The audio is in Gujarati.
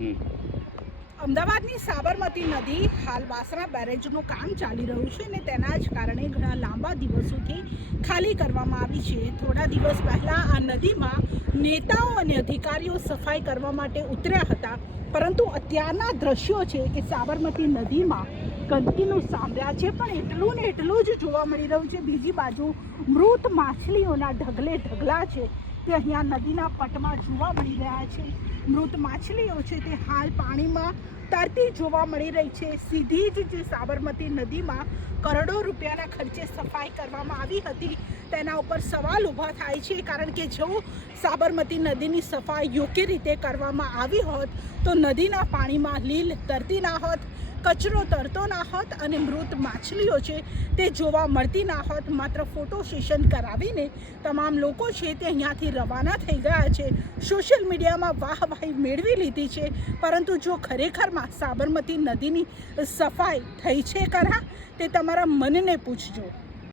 અમદાવાદની સાબરમતી નદી હાલ વાસણા બેરેજનું કામ ચાલી રહ્યું છે અને તેના જ કારણે ઘણા લાંબા દિવસોથી ખાલી કરવામાં આવી છે. થોડા દિવસ પહેલાં આ નદીમાં નેતાઓ અને અધિકારીઓ સફાઈ કરવા માટે ઉતર્યા હતા, પરંતુ અત્યારના દ્રશ્યો છે કે સાબરમતી નદીમાં ગંદકીનું સામ્રાજ્ય પણ એટલું ને એટલું જ જોવા મળી રહ્યું છે. બીજી બાજુ મૃત માછલીઓના ઢગલે ઢગલા છે તે અહીંયા નદીના પટમાં જોવા મળી રહ્યા છે. મૃત માછલીઓ છે તે હાલ પાણીમાં તરતી જોવા મળી રહી છે. સીધી જ જે સાબરમતી નદીમાં કરોડો રૂપિયાના ખર્ચે સફાઈ કરવામાં આવી હતી તેના ઉપર સવાલ ઊભા થાય છે, કારણ કે જો સાબરમતી નદીની સફાઈ યોગ્ય રીતે કરવામાં આવી હોત તો નદીના પાણીમાં લીલ તરતી ના હોત, કચરો તરતો ના હોત અને મૃત માછલીઓ છે તે જોવા મળતી ના હોત. માત્ર ફોટો સેશન કરાવીને તમામ લોકો છે તે અહીંયાથી રવાના થઈ ગયા છે. સોશિયલ મીડિયામાં વાહવાહી મેળવી લીધી છે, પરંતુ જો ખરેખરમાં સાબરમતી નદીની સફાઈ થઈ છે ખરા તે તમારા મનને પૂછજો.